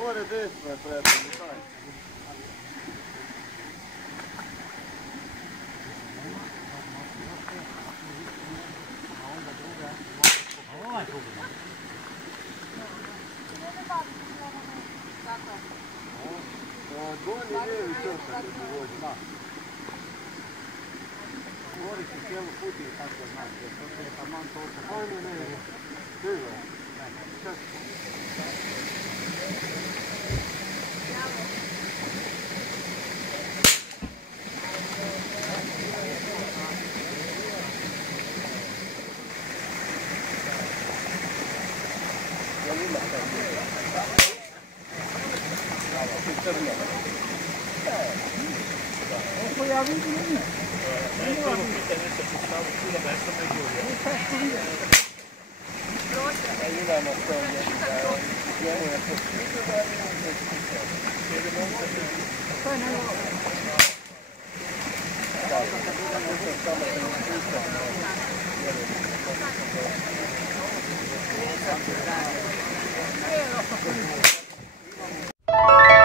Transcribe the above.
Gore desno je prijatelji, taj. Donji lijevi črtak je vođi, na. Gori se cijelu puti i tako znam, jer to je taman toliko. Ajme, ne, stiže. Ovo ja vidim ime. Ne, to pitanje se postavu kilo mesta me govorio. Imamo to njemu je poslužio da je To je nego. Samo